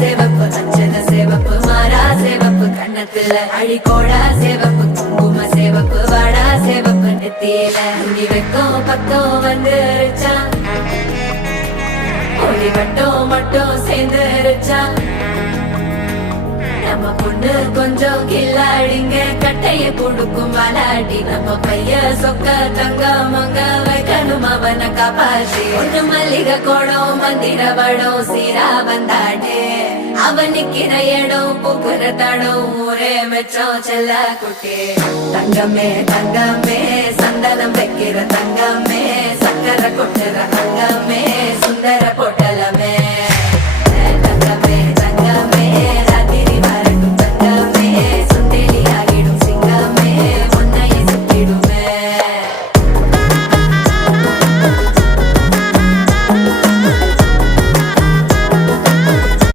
சேவப்பு அச்சத சேவப்பு மாறா சேவப்பு கண்ணத்துல அழிகோடா சேவப்பு குங்கும சேவப்பு வாடா சேவப்பு நெத்தியில அங்கி வைக்கும் பக்கம் வந்துருச்சா ஒளி வட்டம் மட்டும் சேர்ந்துருச்சா நம்ம பொண்ணு கொஞ்சம் கில்லாடிங்க கட்டைய கொடுக்கும் வாலாடி நம்ம பைய சொக்க தங்க மங்க வைக்கணும் அவனை காப்பாற்றி ஒண்ணு மல்லிகை கோடம் மந்திர வடம் சீரா வந்தாடே அவன் நிக்கிற இடம் பூக்குற தடம் ஊரே மெச்சம் செல்ல குட்டி தங்கமே தங்கமே சந்தனம் வைக்கிற தங்கமே சக்கரை கொட்டுற தங்கமே சுந்தர பொட்டலமே